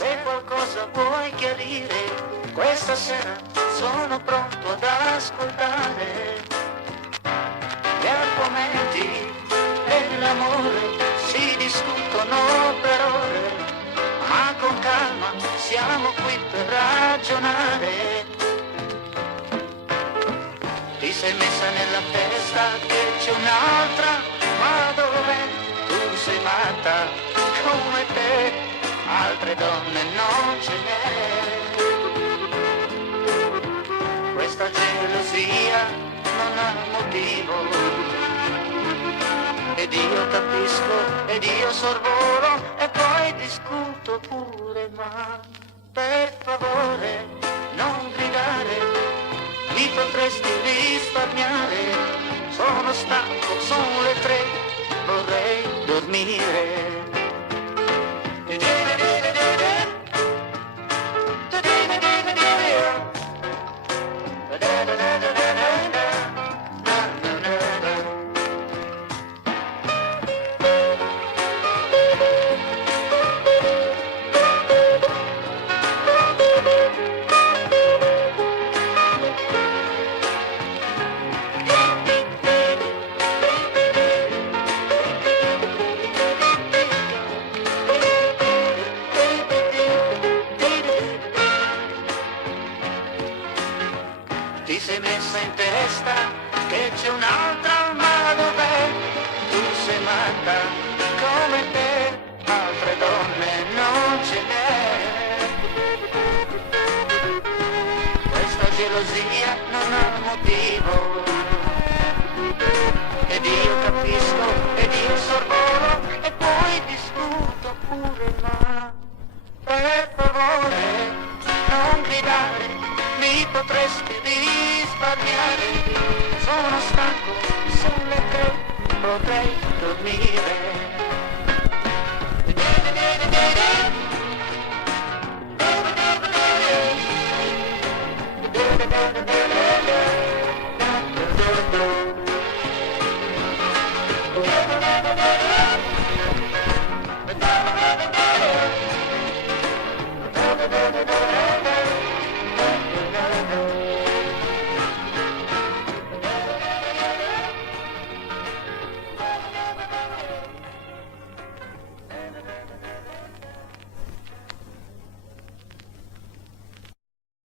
Se qualcosa vuoi chiarire, questa sera sono pronto ad ascoltare. Gli argomenti dell'amore si discutono per ore, ma con calma siamo qui per ragionare. Ti sei messa nella testa che c'è un'altra, ma dov'è? Tu sei matta come te, altre donne non ce n'è. Questa gelosia non ha motivo, ed io capisco, ed io sorvolo, e poi discuto pure, ma per favore non gridare, mi potresti risparmiare. Sono stanco, sono le 3, vorrei dormire. Ti sei messa in testa che c'è un'altra, ma dov'è? Tu sei matta come te, altre donne non ce n'è. Questa gelosia non ha motivo, ed io capisco, ed io sorvolo, e poi discuto pure, ma per favore non gridare, mi potresti risparmiare. Sono stanco, sono le 3, potrei dormire.